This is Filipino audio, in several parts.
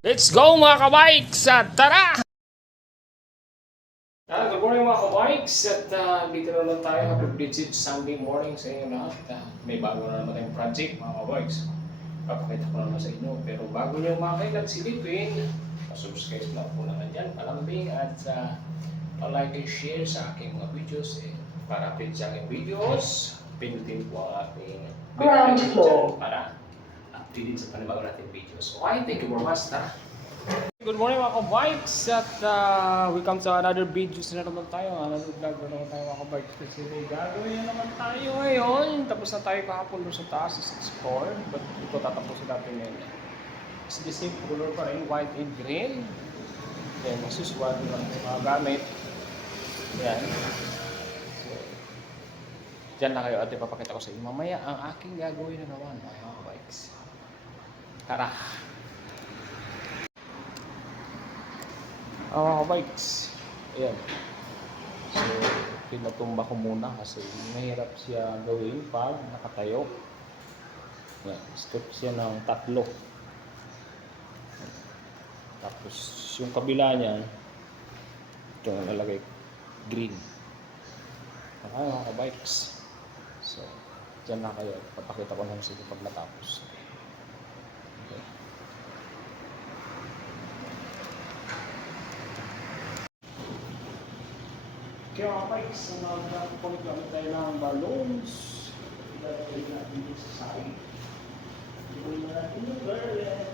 Let's go mga kabikes! At tara! Good morning mga kabikes! At dito na lang tayo. Happy blessed Sunday morning sa inyo lahat. May bago na naman tayong project mga kabikes. Papakita ko naman sa inyo. Pero bago nyo makailan silipin, subscribe na po naman dyan, palambing at like and share sa aking mga videos. Para update sa aking videos, pinutin po ang aking Ground floor para updated sa panibago natin videos. Okay, thank you very much. Good morning mga kabikes at welcome to another videos na naman tayo. Another vlog na naman tayo mga kabikes. Kasi may gagawin na naman tayo ngayon. Tapos na tayo kahapon doon sa taas sa 6th floor. But ito tatapusin natin ngayon. It's the same color pa rin, white and green. Then as usual lang yung mga gamit. Yan. So, dyan na kayo at ipapakita ko sa inyo. Mamaya ang aking gagawin na naman mga kabikes. Tara! Mga bikes. Ayan. So, pinatumba ko muna kasi mahirap siya gawin pag nakatayo. Ayan. Step siya ng 3. Tapos, yung kabila niya, ito nalalagay green. Okay mga bikes. So, dyan na kayo. Papakita ko lang sa inyo pag natapos. Okay. Kaya mga bikes, gamit tayo ng balloons. Ilalagay natin dito sa side. Ilalagay natin yung garland.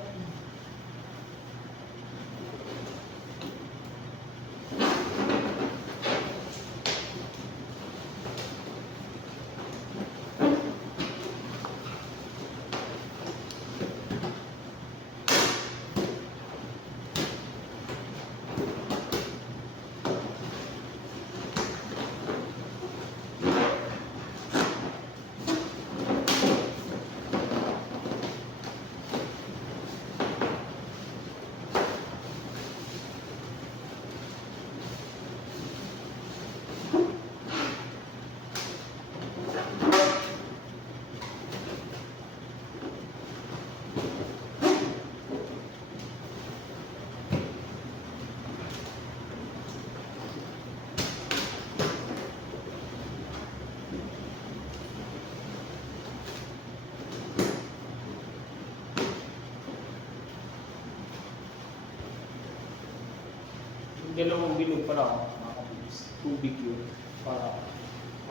Dalawang bilog pala mga kapatid. Tubig yun para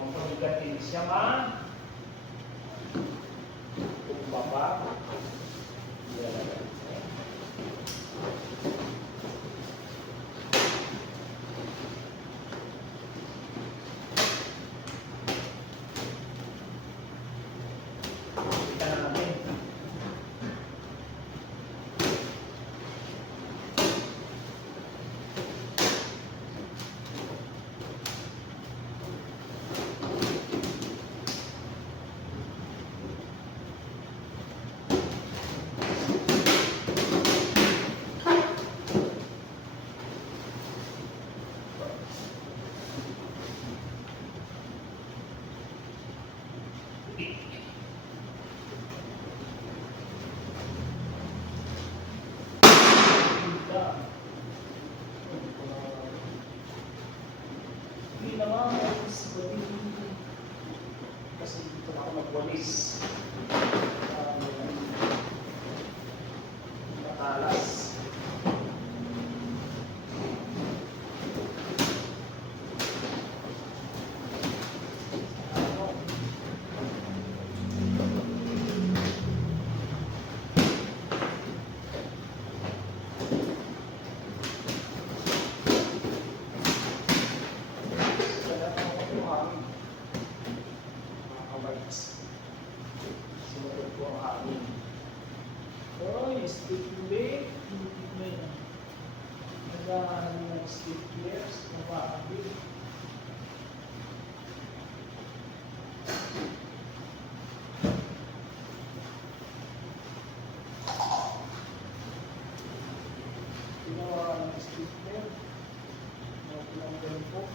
mapagigatin siya tumbaba. Kita na natin. Hindi naman, kasi dito na ako magwalis. Matalas. Sinunod ko ang hangin. Oy, stick-leg. Nagahan ng stick-legs. Nabakabit. Ginawa ng stick-leg. Nagpilanggan po.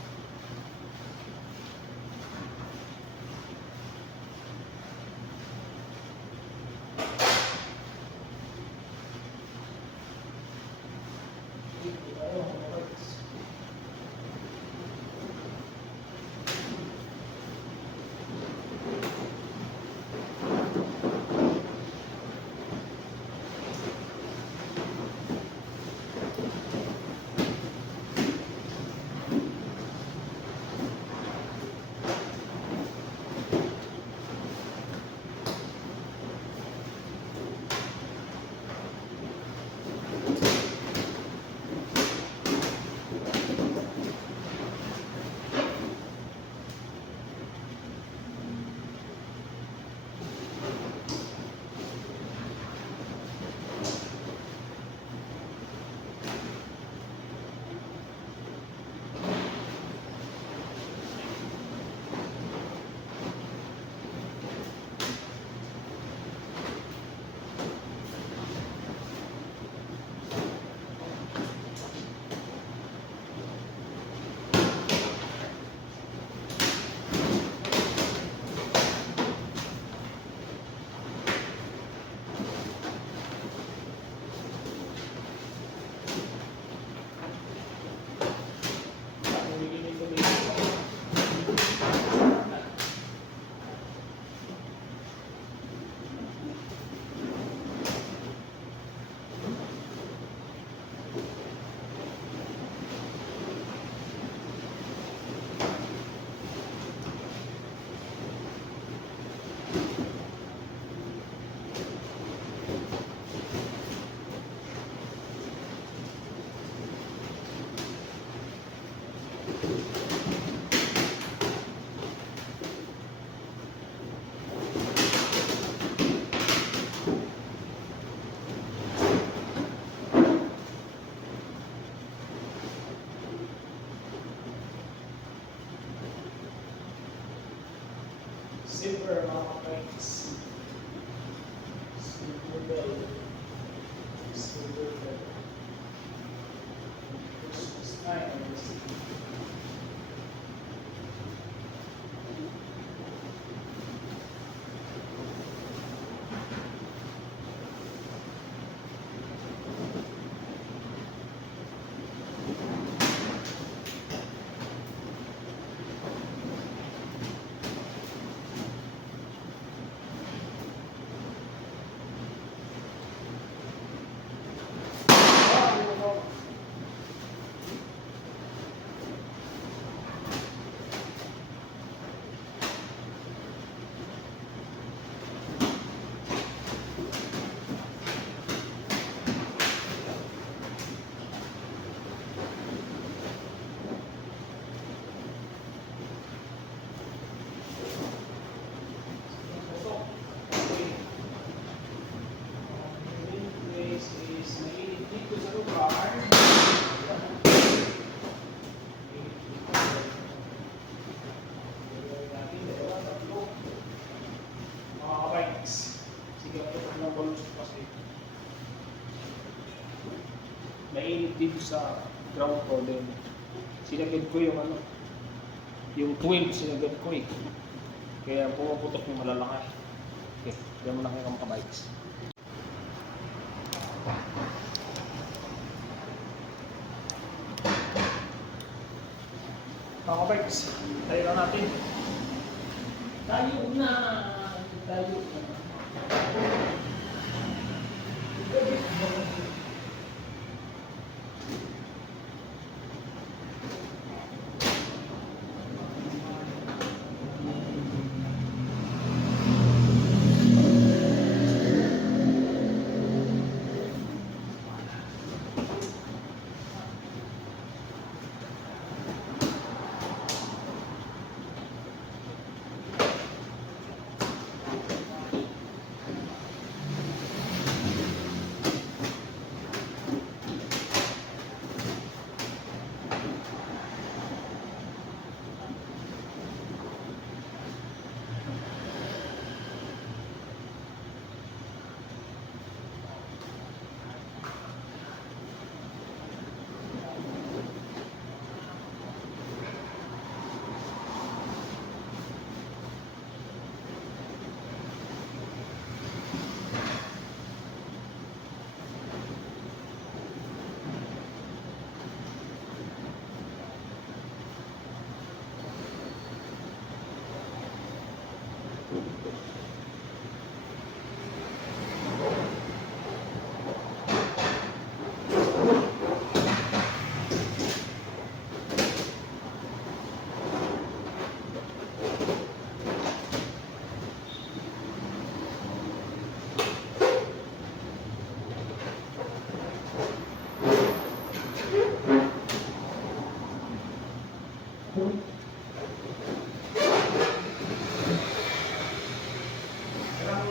bikes. Silver bell. Silver bell. Christmas time. Mainit dito sa ground ko din. Sinagad ko yung yung 12 sinagad ko eh. Kaya pumaputok yung malalaki. Okay, diyan mo na kayo mga bikes. Mga bikes, tayo lang natin. Tayo na! Tayo na!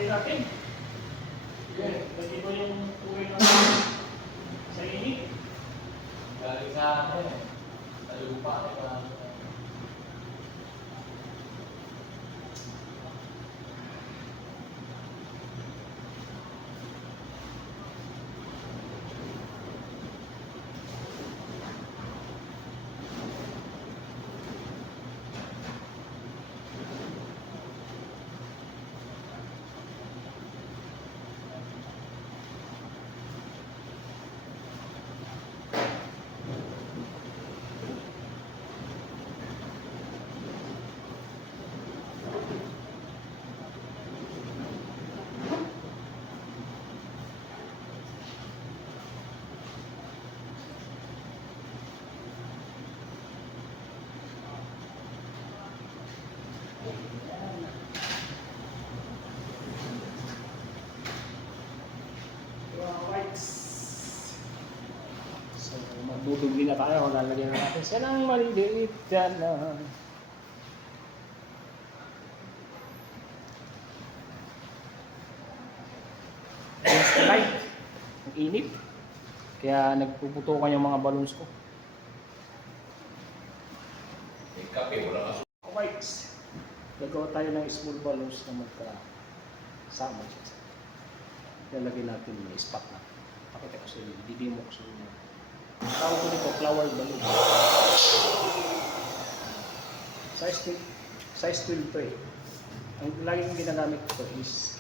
Natin. Okay, pwede ko yung tuloy natin sa init. Galing sa akin eh. Sa lupa eh. So, magdudugli na tayo. Lalagyan na natin siya ng maliliit dyan na. Light. Ang init. Kaya nagpuputukan yung mga balloons ko. May kape, wala ka. Bikes. Gagawa tayo ng small balloons na Sama siya. Lalagay natin yung spot na. Pakita ko sa inyo, didimo ko sa inyo. Tawag ko nito, flower balloon. Size 12 to eh. Ang lagi kong ginagamit ko is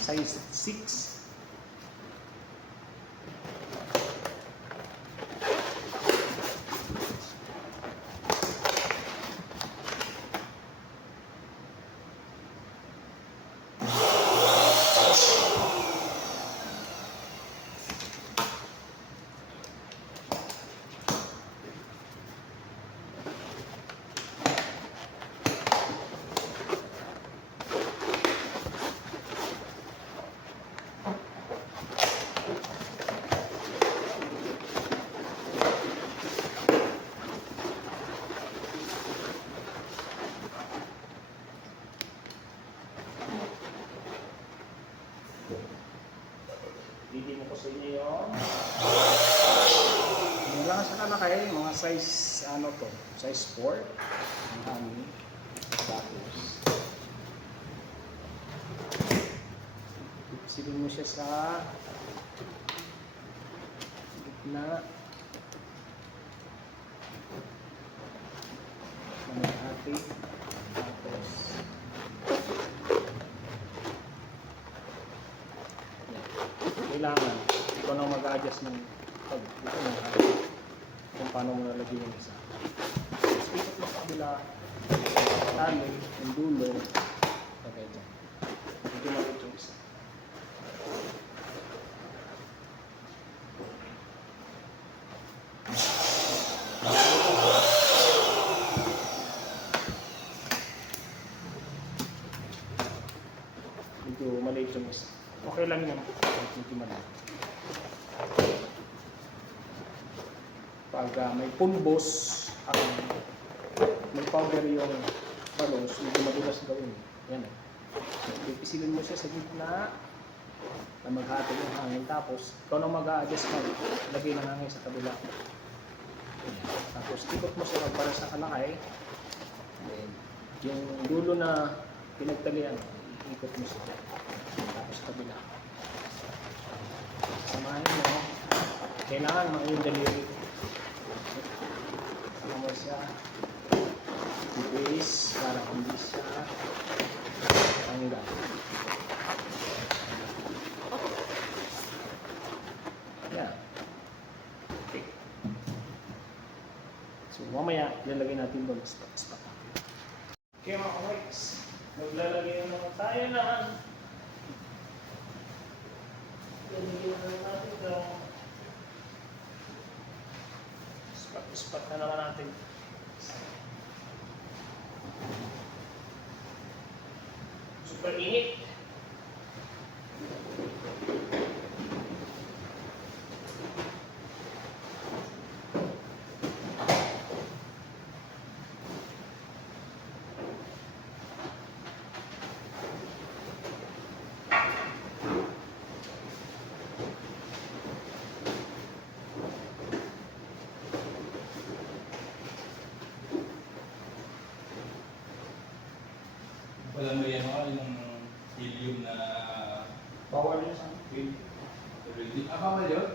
size 6. Didi mo ko sa inyo yung lang sa kalakay, mga size ano to, size 4 ang honey. Tapos ipisilin mo siya sa gitna ng ate. Tapos kailangan ikaw nang mag-adjust ng pag dito ng kung paano mo nalagyan yung isa. Tapos ikot mo sa kabila, tali, yung dulo, kagaya dyan. Hindi malit yung isa. Medyo maliit yung isa. Okay lang yun. Medyo maliit. Pag may pulbos, may powder yung balos, medyo madulas gawin. Yan eh. So, pipisilin mo siya sa gitna na maghati yung hangin. Tapos, ikaw nang mag-a-adjust mo, lagay ng hangin sa kabila. Yan. Tapos, ikot mo siya para sa kalakay. Then, yung dulo na pinagtalian, ikot mo siya. Tapos, kabila. Samahin mo. Kailangan yung daliri. Sama mo siya. Ibis para hindi siya tanggal. Yan. Okay. So, mamaya, ilalagay natin doon spot. Okay mga kawaits, maglalagay naman tayo na ilalagay naman natin doon. Spot na naman natin. Super init. Walang may ano, yung helium na Bawal yun sa akin. ready. Bawal yun?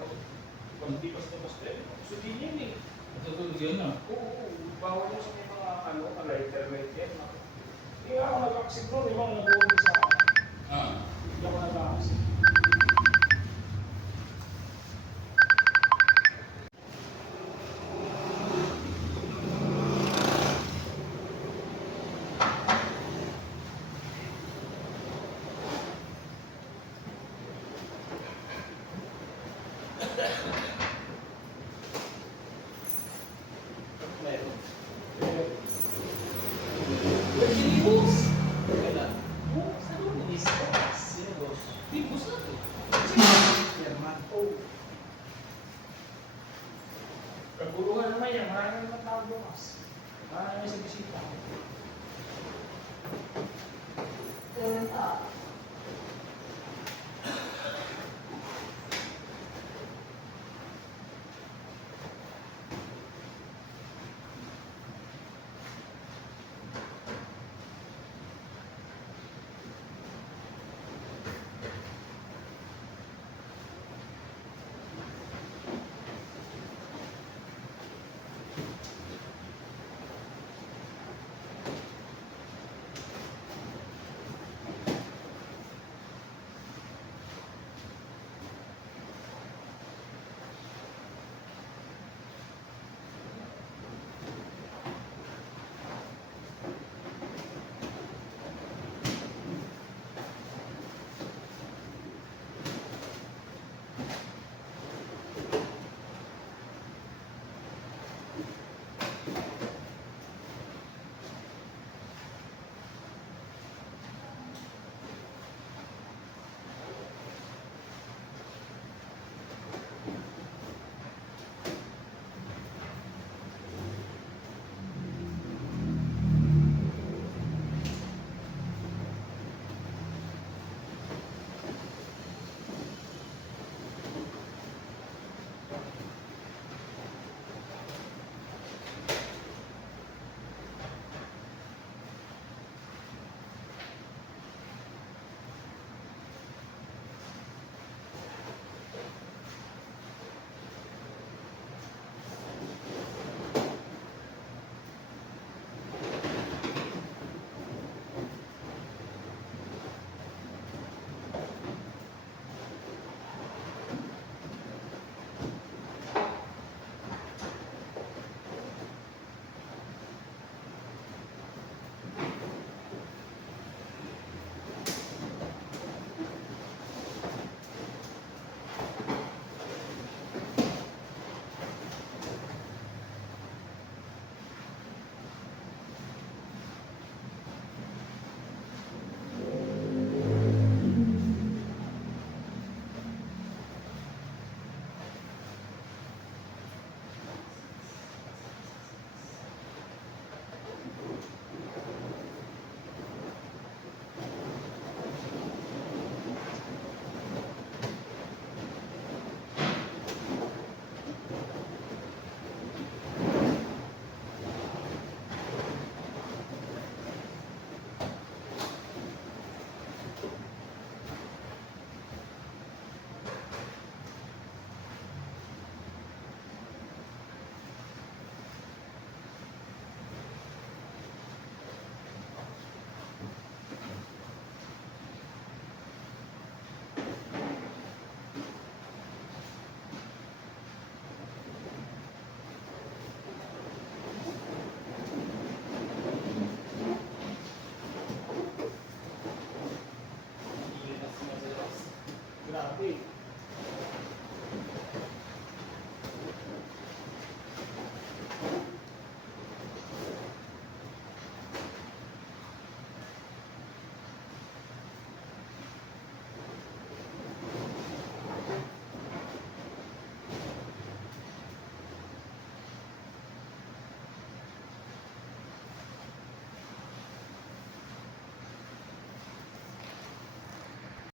Hindi basta-basta yun. So, din yan eh. Matutulog yun, no? Oo, bawal yun sa may mga lighter yan. Hindi ako nag-accept doon, yung mga nag-uwi sa akin. Hindi ako nag-accept. Kaguluhan naman yan, marami naman tao bukas. Marami sa bisita.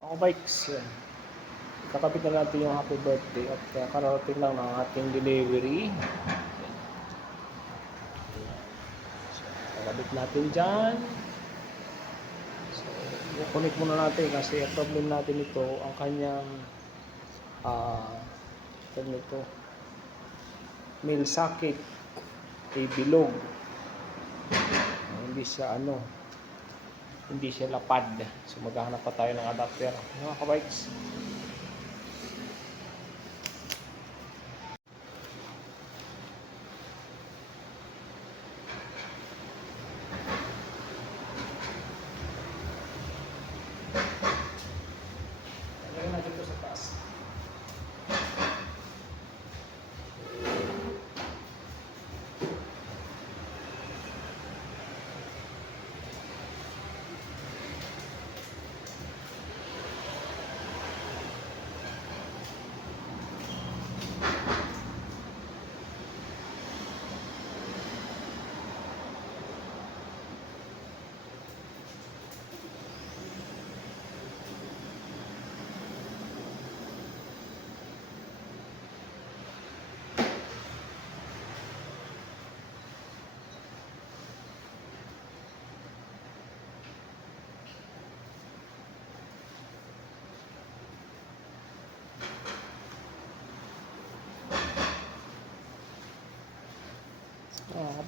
Mga bikes, yan. Kakapit na natin yung happy birthday at kararating lang ng ating delivery. So, kakabit natin dyan. So, i-connect muna natin kasi ang problem natin ito, ang kanyang nito, main socket ay bilog. Hindi siya hindi siya lapad. So maghahanap pa tayo ng adapter. Mga kabikes. Lagyan natin ito sa taas.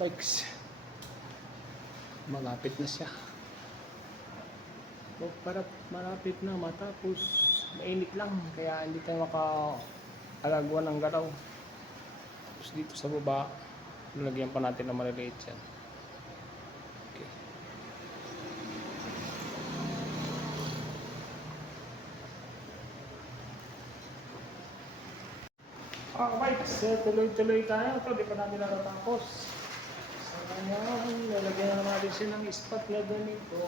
Bikes, malapit na siya. So, para malapit na matapos, mainit lang kaya hindi tayo maka-alagwan ng galaw. Tapos dito sa baba, lalagyan pa natin ng maliliit yan. Okay. Bikes, tuloy-tuloy tayo. Ito, di pa namin natatapos. Ngayon, lalagyan na naman natin siya ng spot na ganito.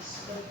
Spot.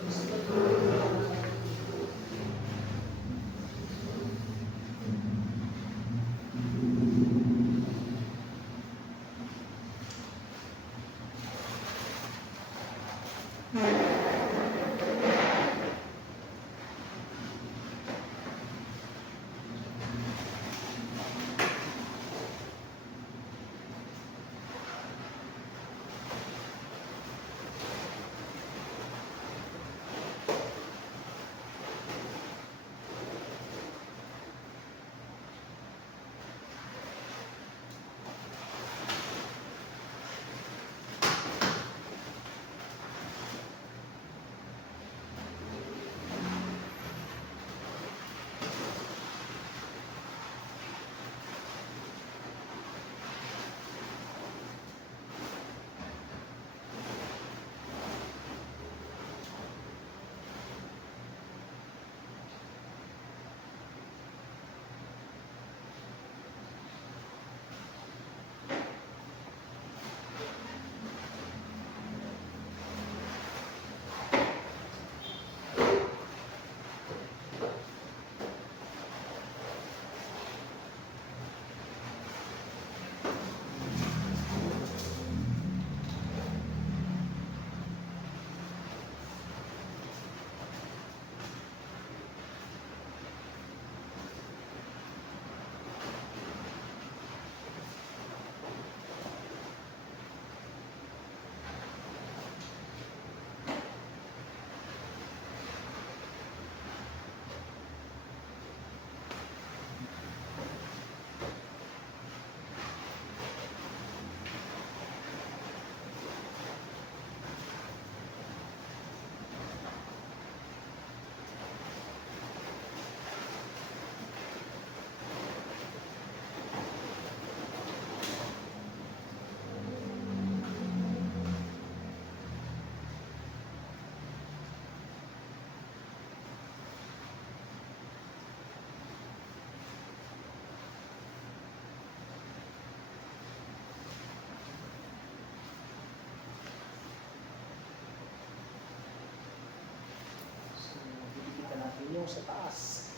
Yung sa taas,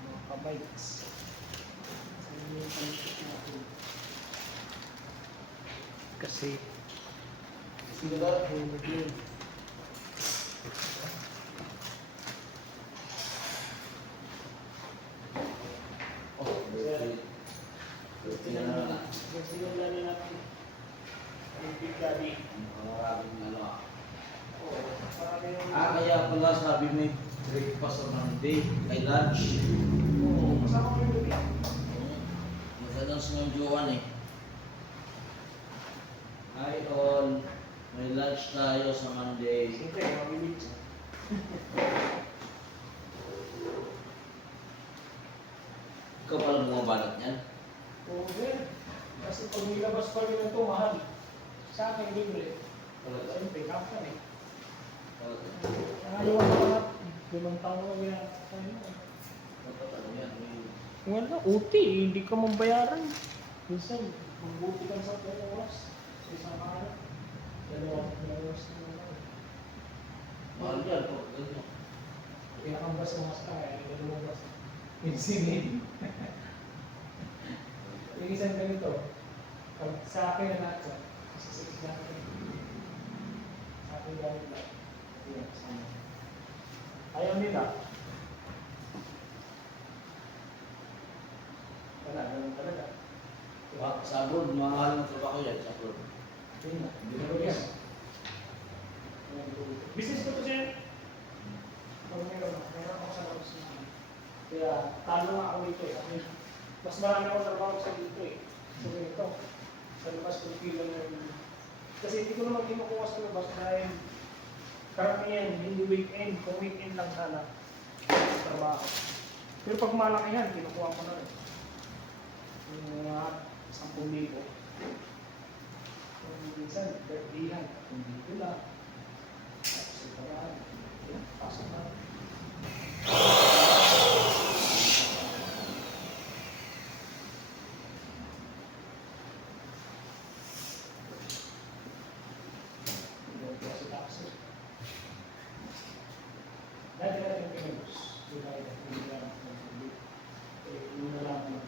mga kabikes. Kasi sinundan natin. Yung Big Daddy. Maraming ano. Oo, marami yung... Kaya pala sabi may breakfast on Monday. May lunch. Oo, kasama ko yung gabi. Mag-announce ng Joan eh. Hi all. May lunch tayo sa Monday. Siyempre, mamimit siya. Ikaw pala bumabalot niyan? Oo, sir. Kasi pag nilabas pa rin ito, mahal. Sa akin, libre. Siyempre, kapsan eh. Ayaw ko na, 5 taon ko kaya wala, uti eh. Hindi ka mabayaran. Minsan, magbuti ka sa oras. Sa isang araw. 2 oras na naman. Mahal yan po. Ganyan. Pinakambas ng mas kaya, 2 oras. Insinin. Yung isang ganito, pag sa akin na natin, sa 6 natin. Sa akin gamit lang. Ayan, sama. Ayaw nila. Wala, ganun talaga. Sa abroad, mahal ng trabaho yan sa abroad. Yun na, hindi na yan. Business ko to siya. Pag meron ako sa labas na. Kaya, talo nga ako dito eh. Kasi, mas marami ako trabaho sa dito eh. So, ito. Sa labas ko pila na yung... Kasi hindi ko naman kinukuha sa labas dahil karamihan, hindi weekend. Kung weekend lang sana, trabaho. Pero pag malaki yan, kinukuha ko na rin. Yung mga 10,000. Kung minsan, 30 yan. Kung dito lang. Tapos sa trabaho. Yan, pasok na. Dati natin pinagos. Sila ay pinagos. Yung nalaman.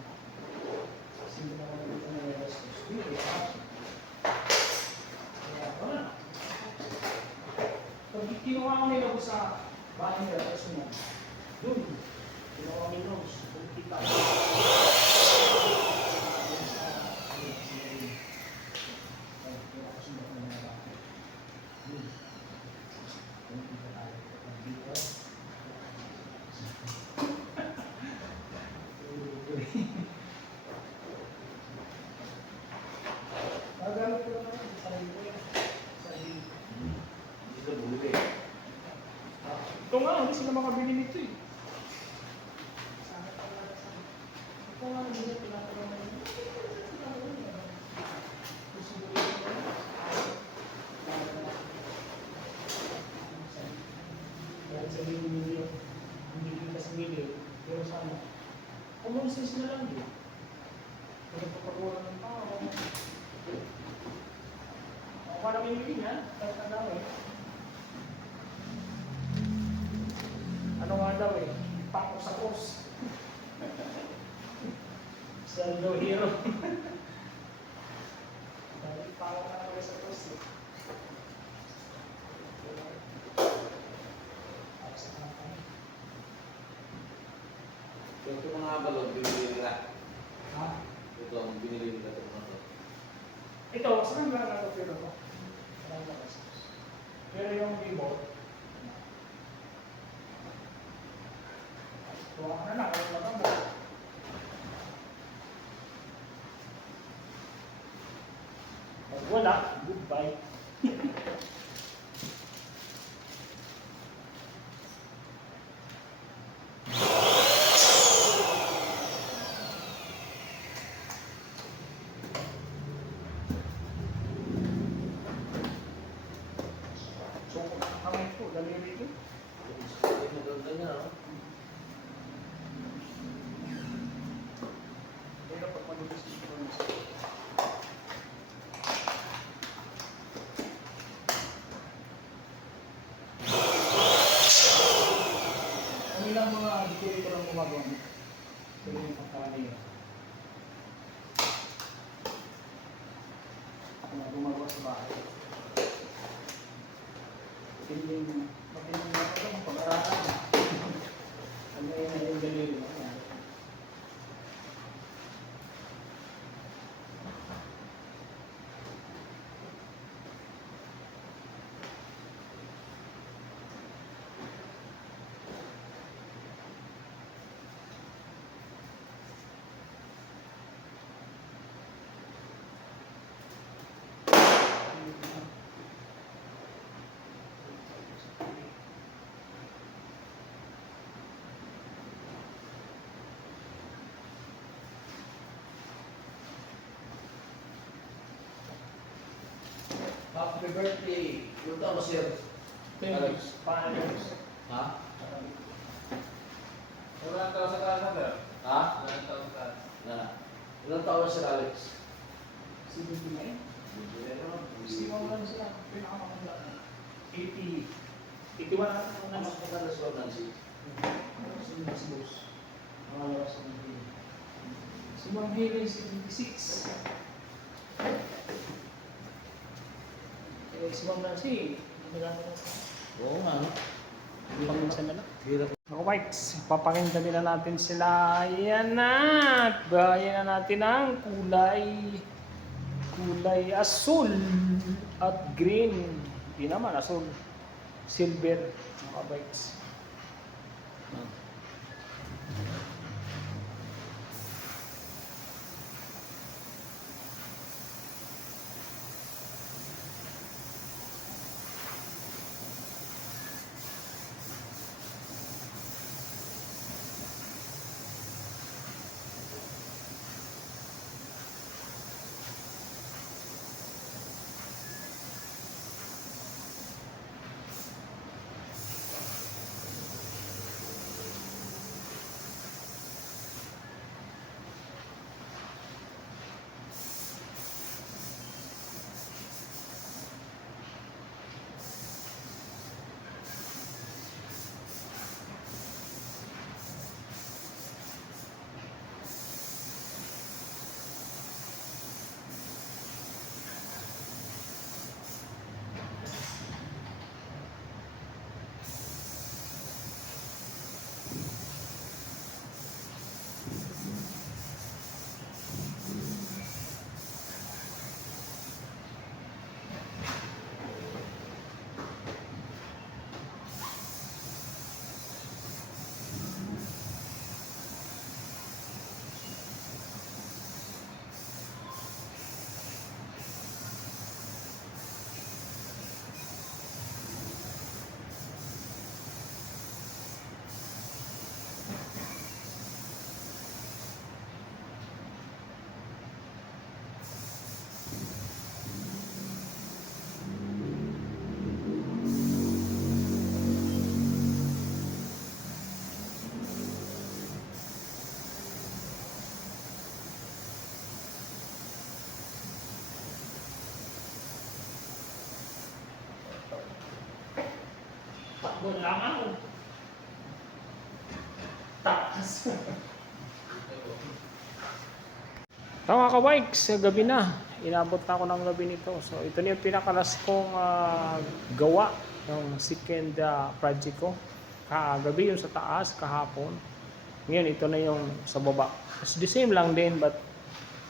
Kasi hindi na kami dito na relas ko. Hindi, kaya wala na. Pag kinuha ko nila ko sa bahay nila, tapos mo, yun, kinuha kami nose. Kung kita ko. Nagamit ko naman sa sarili ko yan. Sarili. Hindi sila bumili. Ito nga, hindi sila makabili nito eh. Sana pala sa... Ito nga, hindi sila pinatulong na yun. Gusto mo rin yun. Dahil sa milyo, hindi kita sa milyo, pero sana, common sense na lang yun. Kaya pagkakulang ng tao, ako na pinili niya, kahit na daw eh. Ano nga daw eh, pako sa post. Saldo hero. Dahil pako na ako sa post eh. Para sa company. Ito mga balon, binili nila. Ha? Ito ang binili nila ito mga to. Ito, saan lang natin pero ko? Pero yung keyboard, tuwa ka na lang, kung wala mo. Pag wala, goodbye. So, kamay ko, daliri ko. Ay, maganda niya, no? Pero pag mag-ibig ko na ang ilang mga dikiri ko lang gumagawa nito. Pero yung pagkakaniya. Gumagawa sa bahay. Matinding na ito, pag-aralan. Ano yun na yung daliri mo? Happy birthday. Ilang taon na sir? Thanks. Paano? Ha? Wala tayo sa casa, sir. Ha? Wala tayo sa casa. Na. Ilang taon na sir Alex? 79? Kasi mo lang sila. Pinakamakanda. 80. 81 na. Ang mas maganda sa Nancy. Si Ma'am Haley, 76. Si Ma'am Nancy, nagano na sa Oo nga. no? pangminsan na lang. Hirap. Ako Mike, papakinggan nila natin sila. Ayan na! Bayan na natin ang kulay asul at green. Hindi naman, asul. Silver, mga bikes. Takbo lang ako. Takas. Tama ka bikes, gabi na. Inabot na ako ng gabi nito. So ito na yung pinakalas kong gawa ng second project ko. Kagabi yung sa taas, kahapon. Ngayon ito na yung sa baba. It's the same lang din but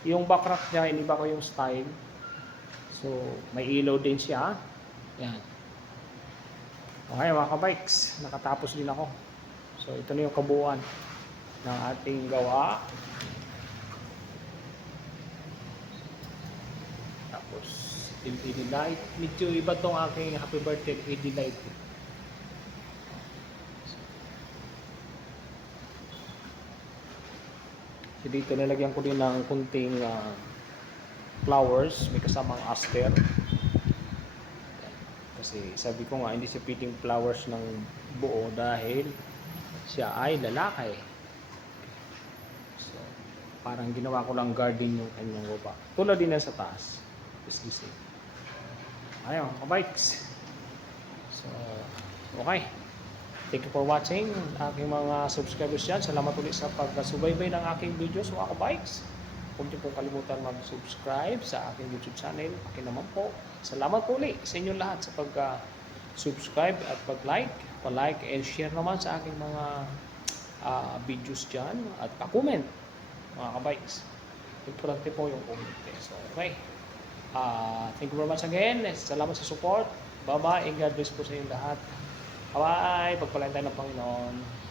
yung backrack niya, iniba ko yung style. So may ilaw din siya. Yan. Okay mga ka-bikes, nakatapos din ako. So ito na yung kabuuan ng ating gawa. Tapos LED light. Medyo iba tong aking happy birthday LED light. So dito nilagyan ko din ng kunting flowers, may kasamang aster. Kasi sabi ko nga hindi siya piting flowers ng buo dahil siya ay lalaki. So parang ginawa ko lang garden yung kanyang baba. Tulad din na sa taas. Is the same. Ayun, bikes. So okay. Thank you for watching aking mga subscribers dyan. Salamat ulit sa pagsubaybay ng aking videos mga bikes. Huwag niyo pong kalimutan mag-subscribe sa aking YouTube channel. Akin naman po. Salamat po ulit sa inyong lahat sa pag-subscribe at pag-like. Pa-like and share naman sa aking mga videos dyan. At pa-comment mga kabikes. Importante po yung comment. So, okay. Thank you very much again. Salamat sa support. Bye-bye and God bless po sa inyong lahat. Bye-bye. Pagpalain tayo ng Panginoon.